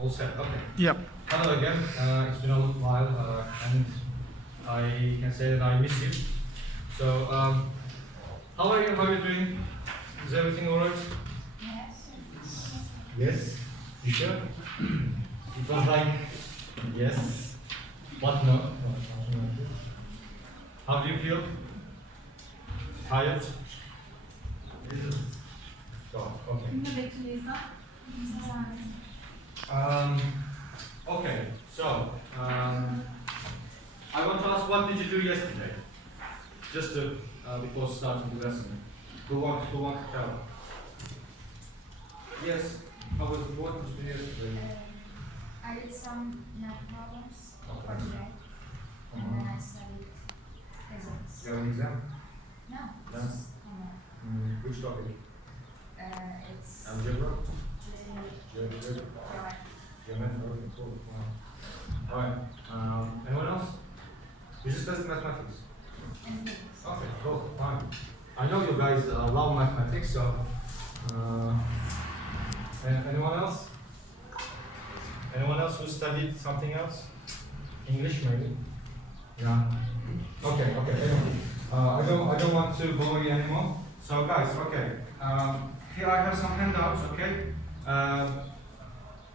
All set. Okay. Yep. Hello again. It's been a little while, and I can say that I miss you. So, how are you? How are you doing? Is everything alright? Yes. Yes. You sure? It was like yes, but no. How do you feel? Tired? Oh, okay. Okay, so I want to ask, what did you do yesterday? Just to, before starting the lesson. Who wants to tell? Yes. What did you do yesterday? I did some math problems for Okay. today, and then I studied physics. You have an exam? No, No? it's just homework. Which topic? It's Algebra? the Geometry, okay, cool. Alright, anyone else? You just studied mathematics? and physics. Okay, cool, fine. I know you guys love mathematics, so... and anyone else? Anyone else who studied something else? English, maybe? Yeah. Okay, anyway. I don't want to bore you anymore. So guys, okay. Here I have some handouts, okay?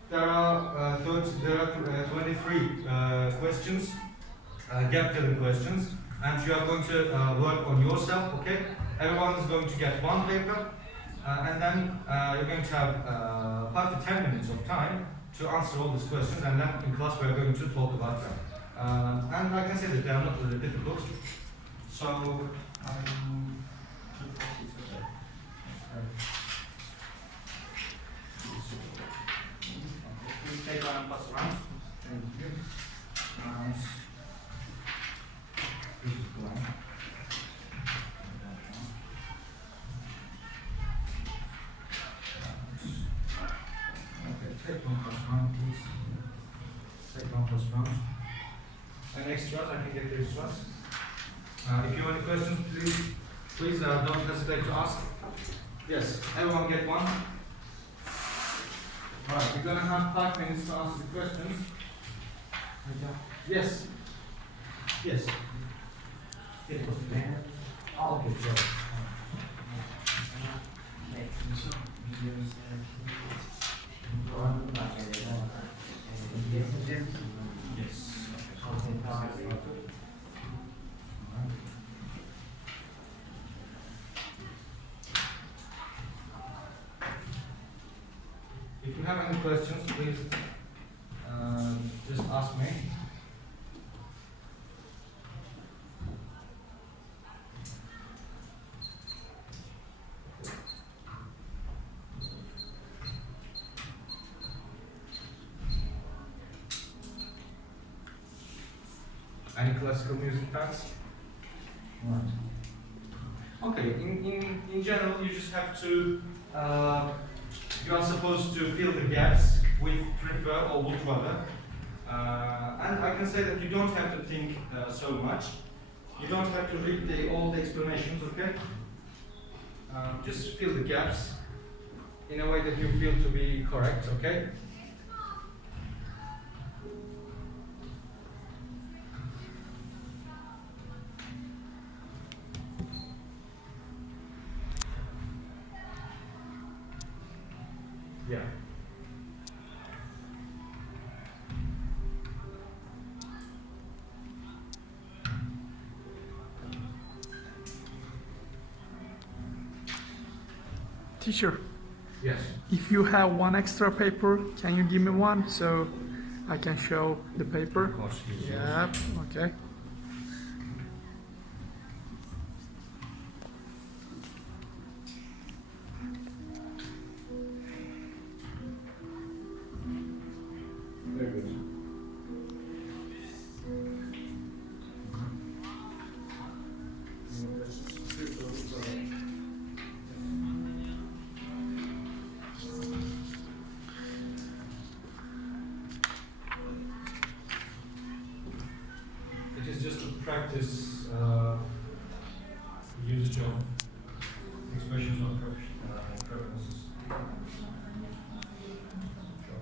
There are 23 questions, gap filling questions, and you are going to work on yourself, okay? Everyone is going to get one paper, and then you're going to have 5 to 10 minutes of time to answer all these questions, and then in class we are going to talk about them. And I can say that they are not really difficult. So, please take one and pass around. Thank you. This is blank. Okay, take one plus round, please. Take one plus round. And extras, I can get the extras. If you have any questions, please don't hesitate to ask. Yes, everyone get one. Alright, we're gonna have 5 minutes to answer the questions. Yes. Yes. It was there. I'll get you. Yes. If you have any questions, please just ask me. Any classical music fans? Right. Okay, in general, you just have to, you are supposed to fill the gaps with prefer or would rather. And I can say that you don't have to think so much. You don't have to read all the explanations, okay? Just fill the gaps in a way that you feel to be correct, okay? Yeah. Teacher, Yes. if you have one extra paper, can you give me one so I can show the paper? Of course. Yeah, okay. Very good. It is just to practice usage of expressions of preferences. Sure.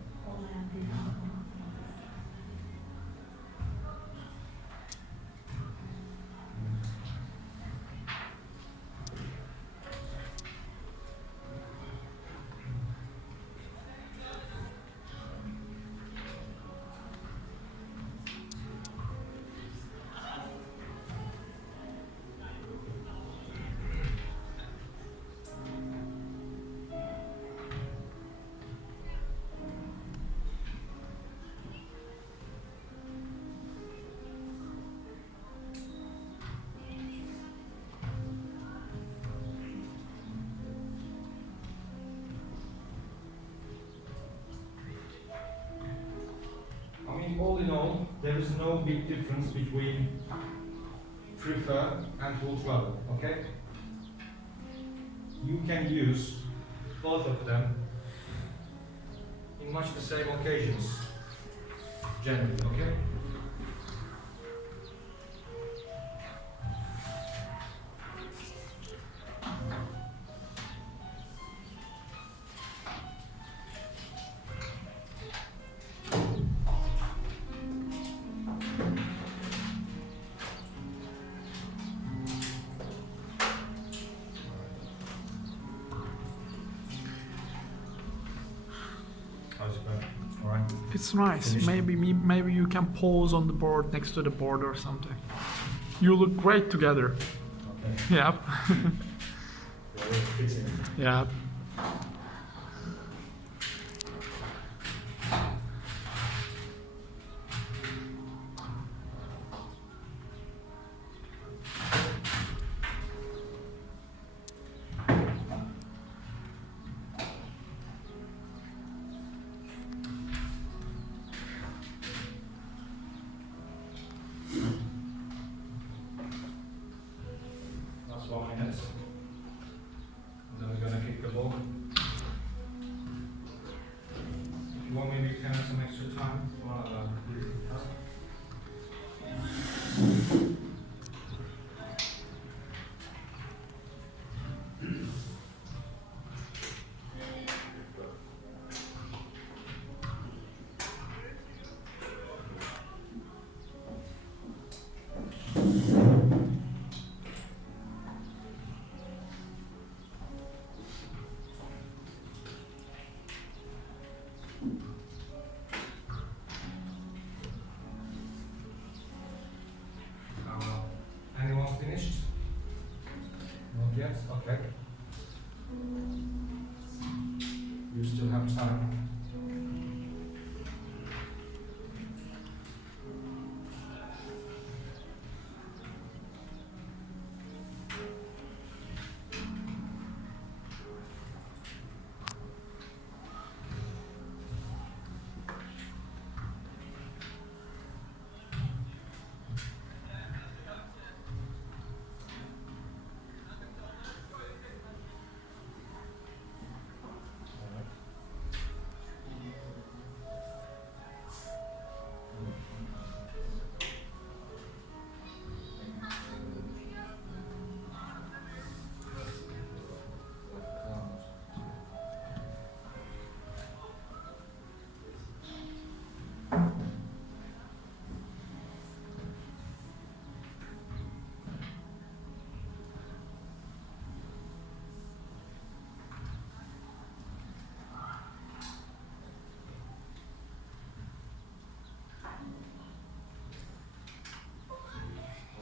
there is no big difference between prefer and would rather, okay? You can use both of them in much the same occasions, generally, okay? How's it going? All right. It's nice. Finished. Maybe you can pose on the board next to the board or something. You look great together. Okay. Yep. Well, it fits in. Yep. Last 1 minute. And then we're gonna kick the ball. If you want, maybe you can have some extra time. Anyone finished? Not yet? Okay. You still have time.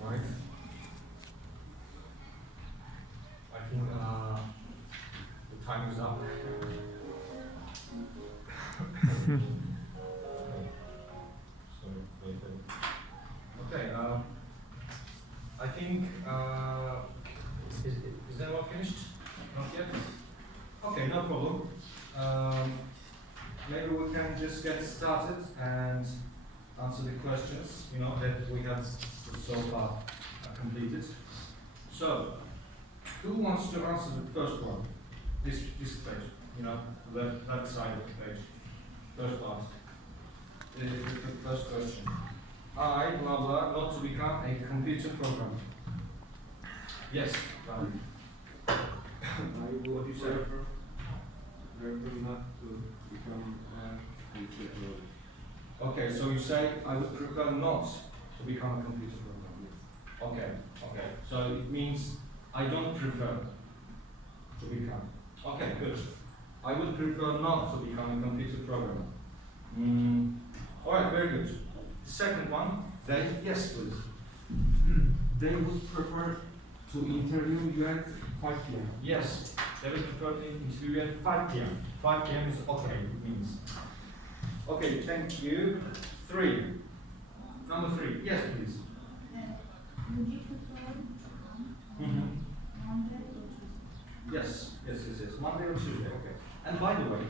Alright. I think the time is up. Sorry, wait. Okay, I think, is that all finished? Not yet? Okay, no problem. Maybe we can just get started and answer the questions, that we have so far completed. So, who wants to answer the first one? This page, left side of the page. First part. The first question. I, blah blah, not to become a computer programmer. Yes, Rami. What do you say? Prefer not to become a computer programmer. Okay, so you say I would prefer not to become a computer programmer. Okay. So it means I don't prefer to become. Okay, good. I would prefer not to become a computer programmer. Alright, very good. The second one, Dave, yes please. They would prefer to interview you at 5 p.m. Yes, they would prefer to interview at 5 p.m. 5 p.m. is okay, it means. Okay, thank you. 3. Number 3, yes please. Would you prefer to come Monday or Tuesday? Yes. Monday or Tuesday, okay. And by the way,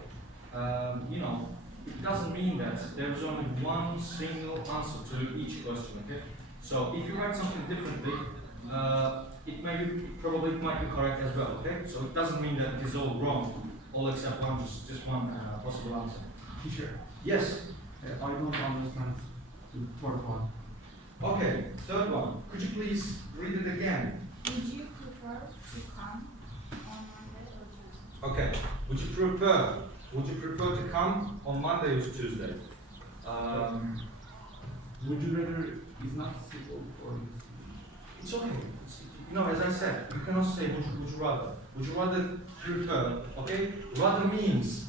it doesn't mean that there is only one single answer to each question, okay? So if you write something differently, it might be correct as well, okay? So it doesn't mean that it is all wrong, all except one, just one possible answer. Teacher, Yes. I don't understand the third one. Okay, third one. Could you please read it again? Would you prefer to come on Monday or Tuesday? Okay. Would you prefer to come on Monday or Tuesday? Would you rather is not simple or It's okay. As I said, you cannot say would you rather. Would you rather prefer? Okay. Rather means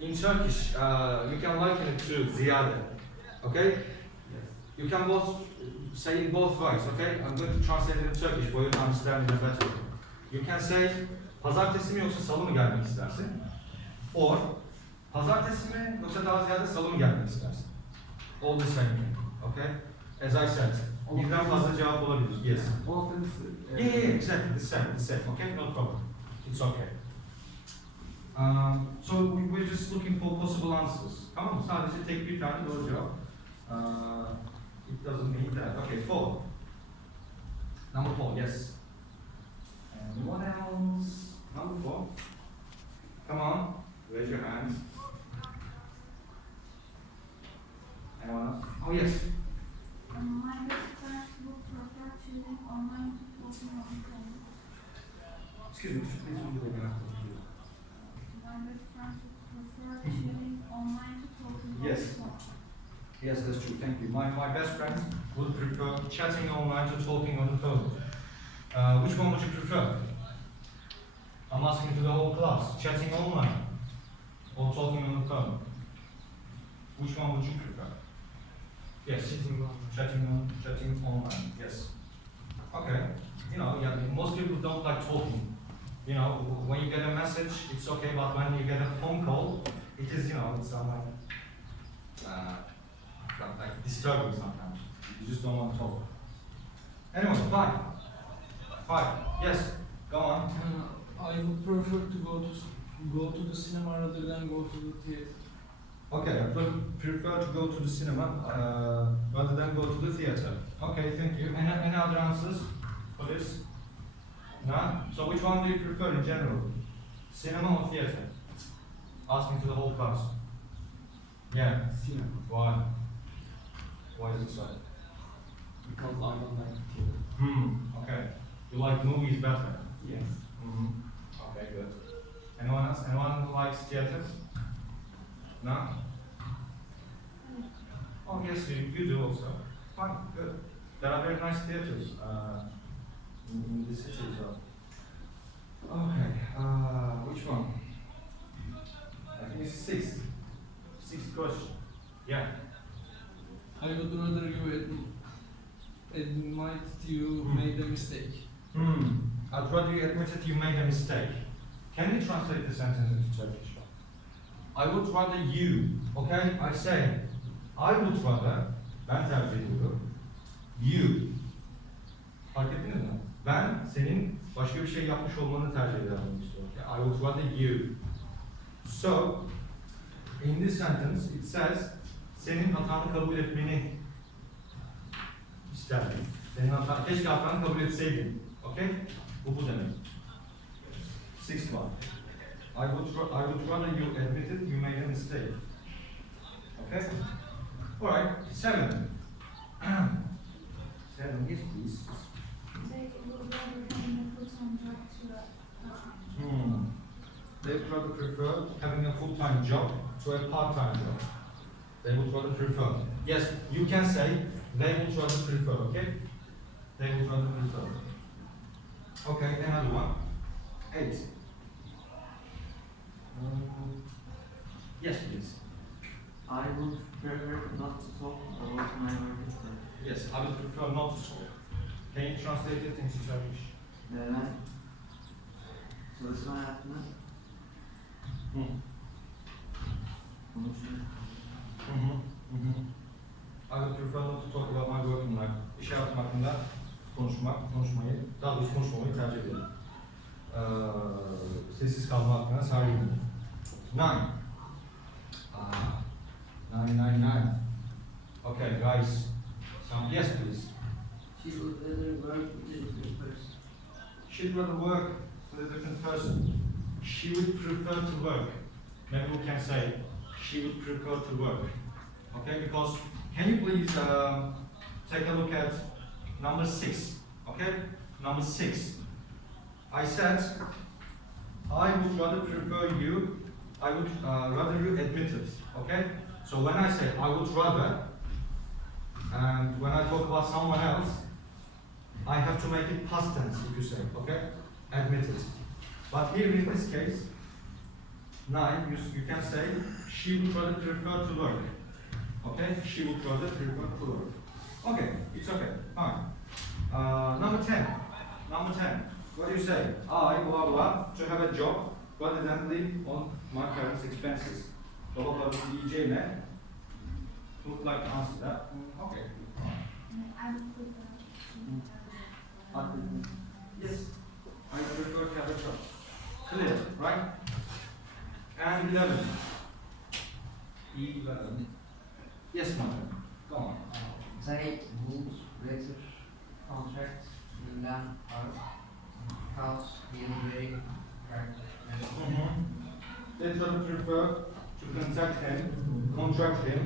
in Turkish you can liken it to ziyade. Okay. yes? You can both say in both ways. Okay. I'm going to translate it in Turkish for you to understand it better. You can say pazartesi mi yoksa salı mı gelmek istersin? Or pazartesi mi yoksa daha ziyade salı mı gelmek istersin? All the same thing. Okay. As I said, birden fazla cevap olabilir. Yes. All of them is, Yeah, exactly, the same, okay, no problem, it's okay. So we're just looking for possible answers. Tamam mı? Sadece tek bir tane doğru cevap. It doesn't mean that. Okay, 4. Number 4, yes. And what else? Number 4. Come on, raise your hands. Anyone else? Oh, yes. My best friend would prefer choosing online talking on the phone. Excuse me, please read it again. My best friend would prefer choosing online talking on Yes. the phone. Yes, that's true. Thank you. My best friend would prefer chatting online to talking on the phone. Which one would you prefer? I'm asking to the whole class. Chatting online or talking on the phone? Which one would you prefer? Yes. Chatting online. Yes. Okay. Yeah, most people don't like talking. When you get a message, it's okay, but when you get a phone call, it is, it's like disturbing sometimes. You just don't want to talk. Anyway, 5. Yes, go on. I would prefer to go to the cinema rather than go to the theater. Okay, I prefer to go to the cinema rather than go to the theater. Okay, thank you. Any other answers for this? No? So which one do you prefer in general? Cinema or theater? Asking to the whole class. Yeah. cinema. Why? Why is it so? Because I don't like theater. Okay. You like movies better? Yes. Okay, good. Anyone else? Anyone who likes theater? No? Oh, yes, you do also. Fine, good. There are very nice theaters in the city as well. Okay, which one? I think it's 6th. 6th question. Yeah. I would rather you admit you made a mistake. I'd rather you admit that you made a mistake. Can you translate the sentence into Turkish? I would rather you, okay? I say, I would rather, ben tercih ediyorum, you. Fark ettiniz mi? Ben senin başka bir şey yapmış olmanı tercih ederim istiyorum. Okay? I would rather you. So, in this sentence, it says, senin hatanı kabul etmeni isterdim. Keşke hatanı kabul etseydin. Okay? Bu demek. 6th one. I would rather you admitted you made a mistake. Okay? Alright, 7. 7, yes please. They would rather having a full-time job to a part-time. They would rather prefer having a full-time job to a part-time job. They would rather prefer. Yes, you can say they would rather prefer, okay? They would rather prefer. Okay, another one. 8. Yes, please. I would prefer not to talk about my work instead. Yes, I would prefer not to talk. Can you translate it into Turkish? Ben çalışma hayatını konuşuyorum. I would prefer not to talk about my working life. İş hayatım hakkında konuşmayı, daha doğrusu konuşmamayı tercih ederim. Sessiz kalma hakkına sahibim. 9. 999. Okay, guys. Yes, please. She would rather work with a different person. She'd rather work with a different person. She would prefer to work. Maybe we can say she would prefer to work. Okay, because can you please take a look at number 6? Okay, number 6. I said I would rather prefer you. I would rather you admit it. Okay, so when I say I would rather, and when I talk about someone else, I have to make it past tense if you say, okay? Admit it. But here in this case, 9, you can say, she would rather prefer to work. Okay? She would rather prefer to work. Okay, it's okay, fine. Number 10. Number 10. What do you say? I, blah, blah, to have a job rather than live on my parents' expenses. Blah, blah, blah, diyeceğine. Who would like to answer that? Okay. I would prefer to have a job. Yes, I prefer to have a job. Clear, right? And 11. 11. Yes, madam. Go on. They would rather contract Milan or house in very They would prefer to contact him, contract him,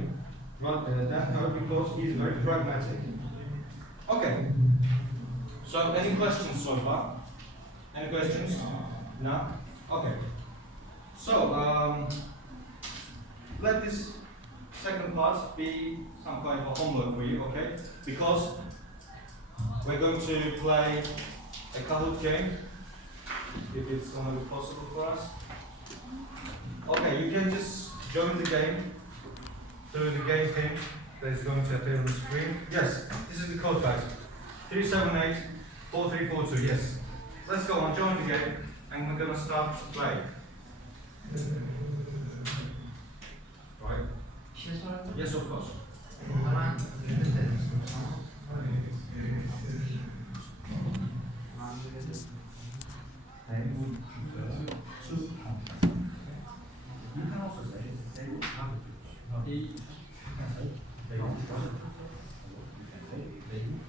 rather than her because he is very pragmatic. Okay. So, any questions so far? Any questions? No? Okay. So, let this second part be some kind of a homework for you, okay? Because we're going to play a Kahoot game, if it's going to be possible for us. Okay, you can just join the game through the game pin that is going to appear on the screen. Yes, this is the code, guys. 378-4342, yes. Let's go on, join the game, and we're going to start to play. Right? Yes, of course. You can also say they will have it. You can say they will have it. You can say they will.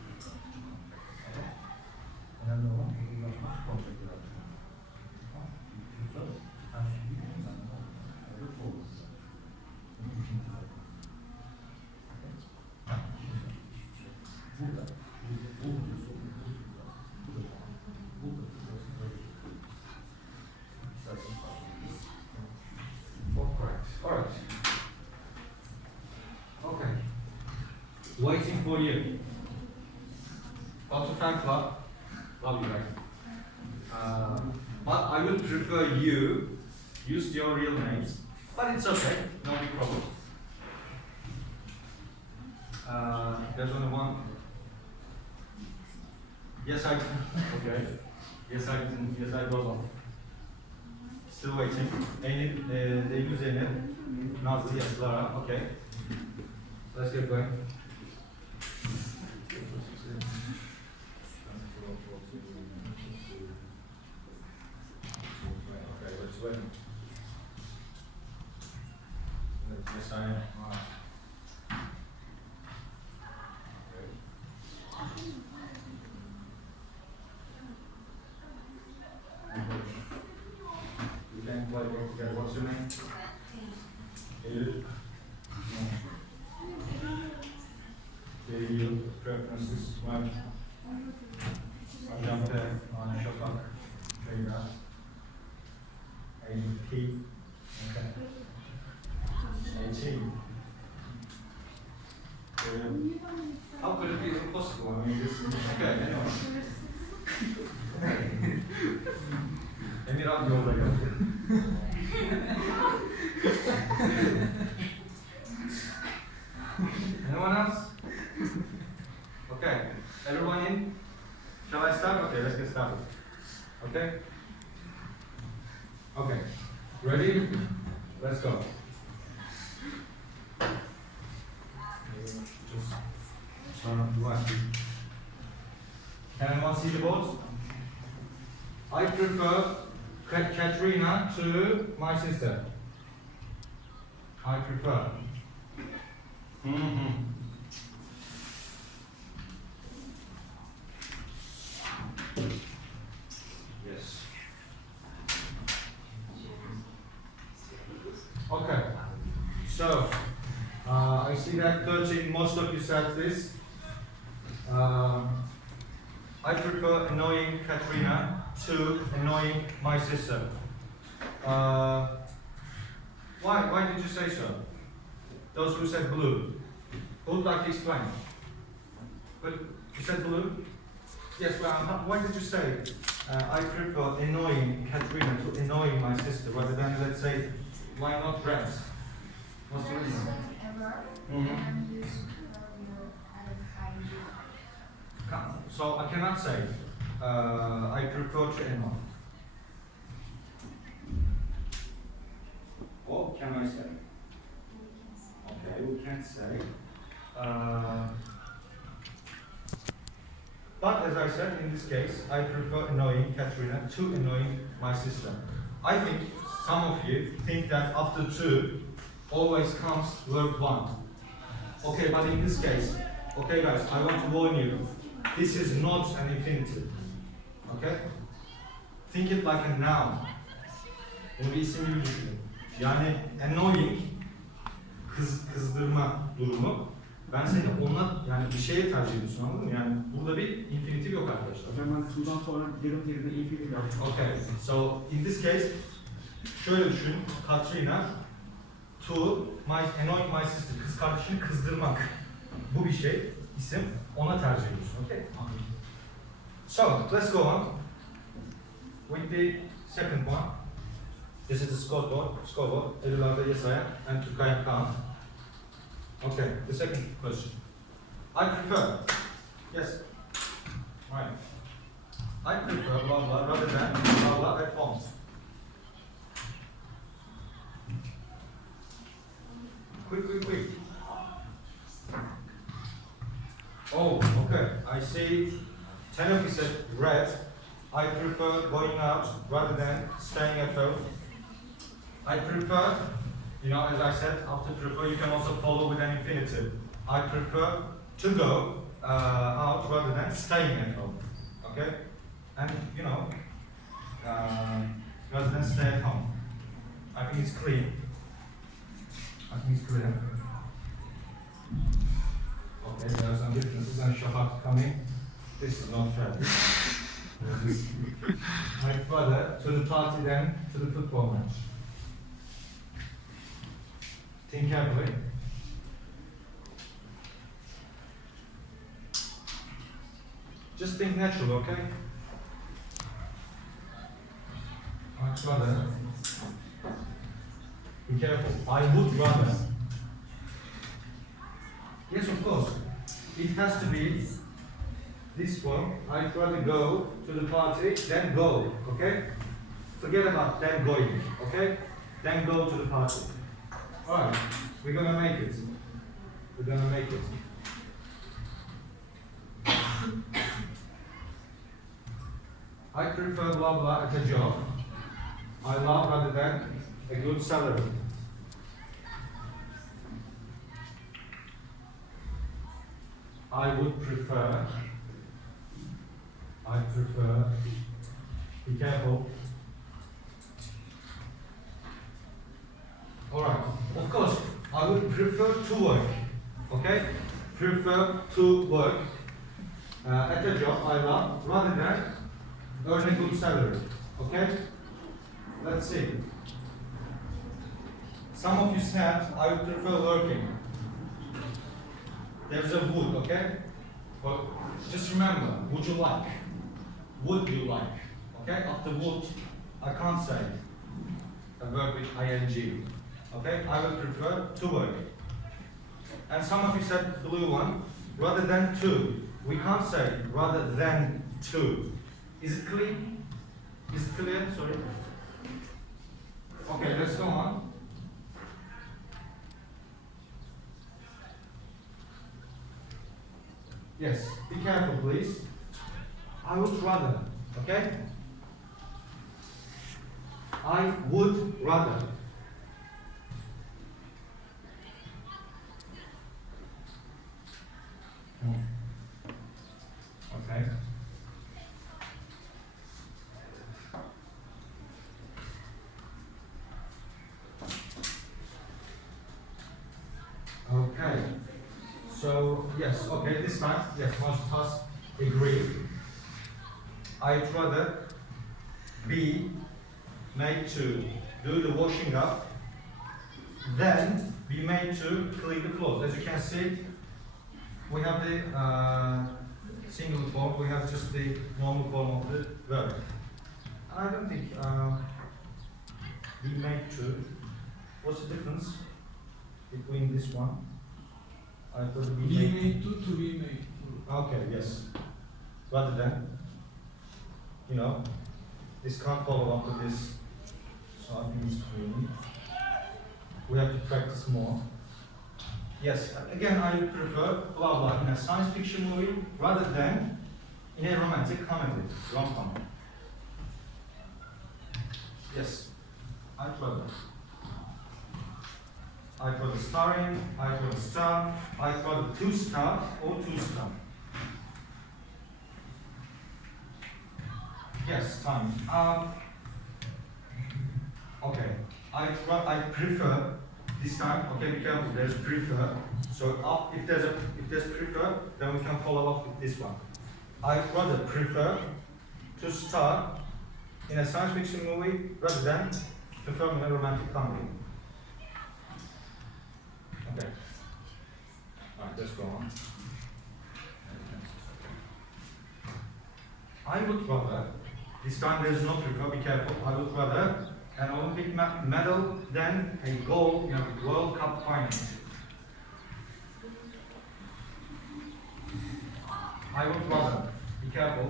And then the one who does not contract with us. You does. And you can then go forward. Burada. Alright. Okay. Waiting for you. Dr. Fan Club. Love you guys. But I would prefer you use your real names. But it's okay, no big problem. There's only one. Yes, I can. Okay. Yes, I can. Yes, I goes on. Still waiting. Eylül Zeynep. Nazlı, yes, Lara. Okay. Let's get going. Okay, let's wait. Yes, I am. You can play work together. What's your name? Eylül. Eylül. Preferences. One. Ajante. Şafak. Ceyda. Eylül P. Okay. 18. How could it be impossible? I mean, this. Okay, anyway. Emir abi yolda geldi. Anyone else? Okay, everyone in? Shall I start? Okay, let's get started. Okay? Okay, ready? Let's go. Just turn up the light. Can anyone see the board? I prefer Katrina to my sister. I prefer. see that 13, most of you said this. I prefer annoying Katrina to annoying my sister. Why did you say so? Those who said blue. Who would like to explain? But you said blue? Yes, well, why did you say I prefer annoying Katrina to annoying my sister rather than, let's say, why not red? What's the reason? So I cannot say I prefer to annoy. What can I say? Okay, we can't say. But as I said, in this case, I prefer annoying Katrina to annoying my sister. I think some of you think that after 2 always comes verb 1. Okay, but in this case, okay guys, I want to warn you, this is not an infinitive. Okay? Think it like a noun. Bunu bir isim gibi düşünün. Yani annoying, kızdırma durumu. Ben seni onunla, yani bir şeye tercih ediyorsun, anladın mı? Yani burada bir infinitive yok arkadaşlar. Hocam ben to'dan sonra yarım yerine infinitive yaptım. Okay, so in this case, şöyle düşün, Katrina to annoy my sister, kız kardeşini kızdırmak. Bu bir şey, isim, ona tercih ediyorsun, okay? So, let's go on with the second one. This is the scoreboard, Edularda Yesaya and Turkaya Khan. Okay, the second question. I prefer, yes, right. I prefer blah blah rather than blah blah at home. Quick. Oh, okay. I see 10 of you said red. I prefer going out rather than staying at home. I prefer, you know, as I said, after prefer you can also follow with an infinitive. I prefer to go out rather than staying at home. Okay? And, you know, rather than stay at home. I think it's clear. Okay, there are some differences and Shafak coming. This is not fair. My brother to the party then to the football match. Think carefully. Just think natural, okay? My brother. Be careful. I would rather. Yes, of course. It has to be this one. I'd rather go to the party than go. Okay? Forget about then going. Okay? Then go to the party. Alright. We're gonna make it. I prefer blah blah at a job. I love rather than a good salary. I would prefer, be careful. Alright, of course, I would prefer to work, okay? Prefer to work at a job I love rather than earn a good salary, okay? Let's see. Some of you said I would prefer working. There's a would, okay? But just remember, would you like? Would you like? Okay? After would, I can't say a verb with ing. Okay? I would prefer to work. And some of you said blue one, rather than to. We can't say rather than to. Is it clear? Is it clear? Sorry. Okay, let's go on. Yes, be careful please. I would rather, okay? I would rather. Okay. Okay. So yes, okay, this time, yes, most of us agree. I'd rather be made to do the washing up than be made to clean the floors. As you can see, we have the single form, we have just the normal form of the verb. And I don't think be made to. What's the difference between this one? I thought be Be made. made to be made. Okay, yes. Rather than, you know, this can't follow up to this. So I think it's clean. We have to practice more. Yes, again, I prefer blah blah in a science fiction movie rather than in a romantic comedy, rom-com. Yes, I'd rather. I'd rather starring, I'd rather star, I'd rather 2-star or 2-star. Yes, fine. Okay, I prefer this time. Okay, be careful. There's prefer. So if there's prefer, then we can follow up with this one. I'd rather prefer to star in a science fiction movie rather than perform in a romantic comedy. Okay. Alright, let's go on. I would rather, this time there's no prefer, be careful, I would rather an Olympic medal than a goal in a World Cup final. I would rather, be careful.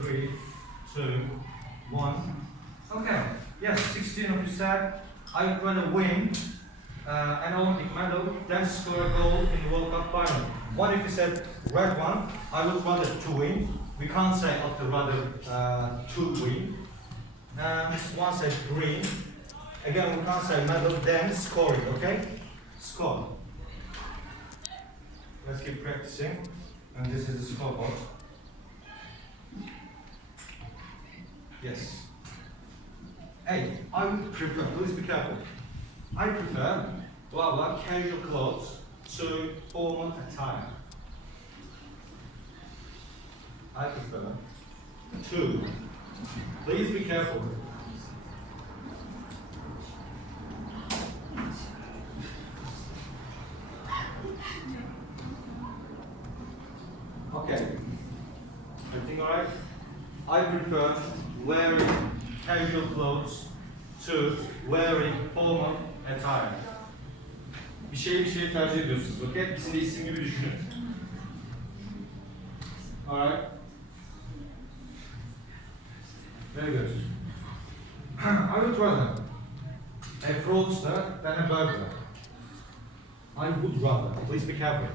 3, 2, 1. Okay, yes, 16 of you said, I would rather win an Olympic medal than score a goal in the World Cup final. What if you said red one? I would rather to win. We can't say after rather to win. And one said green. Again, we can't say medal then scoring. Okay, score. Let's keep practicing. And this is the scoreboard. Yes. Hey, I would prefer, please be careful. I prefer, blah blah, casual clothes to formal attire. I prefer 2. Please be careful. Okay. Everything alright? I prefer wearing casual clothes to wearing formal attire. Bir şeyi tercih ediyorsunuz, okay? İkisini de isim gibi düşünün. Alright? Very good. I would rather a fraudster than a burglar. I would rather. Please be careful.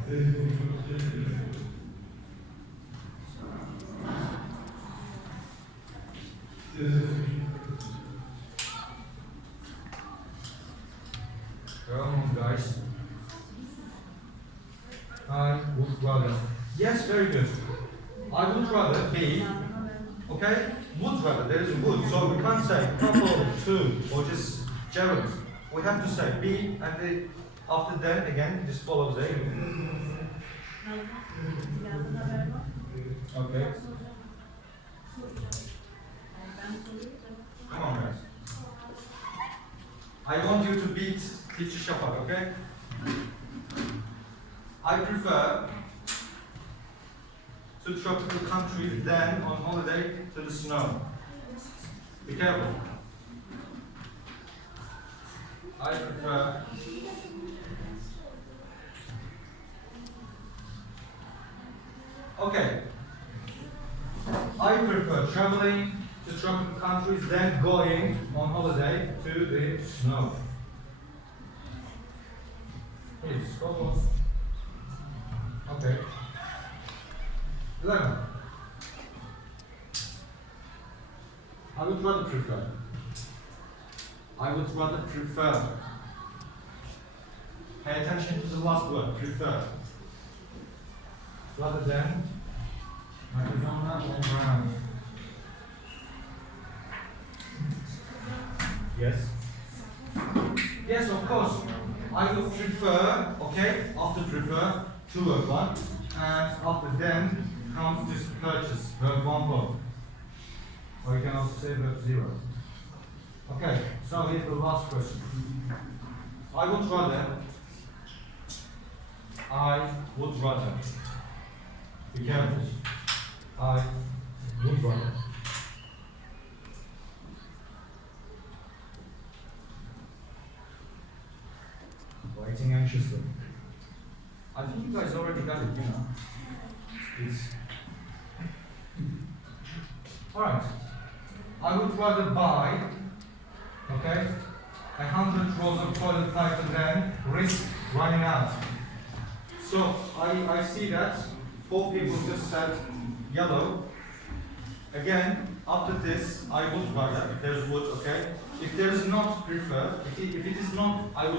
Come on, guys. I would rather. Yes, very good. I would rather be. Okay? Would rather. There is a would. So we can't say couple, two, or just gerund. We have to say be, and after that again, just follow the. Okay. Come on, guys. I want you to beat Teacher Shafak, okay? I prefer to tropical countries than on holiday to the snow. Be careful. I prefer okay. I prefer traveling to tropical countries than going on holiday to the snow. Please, go on. Okay. 11. I would rather prefer. I would rather prefer. Pay attention to the last word, prefer. Rather than Arizona or brown. Yes. Yes, of course. I would prefer, okay, after prefer, to verb 1, and after then comes just purchase, verb 1 verb. Or you can also say verb 0. Okay, so here's the last question. I would rather. Be careful. I would rather. Waiting anxiously. I think you guys already got it, you know. It's alright. I would rather buy, okay, 100 rolls of toilet paper than risk running out. So I see that 4 people just said yellow. Again, after this, I would rather. There's would, okay. If there is not prefer, if it is not, I would.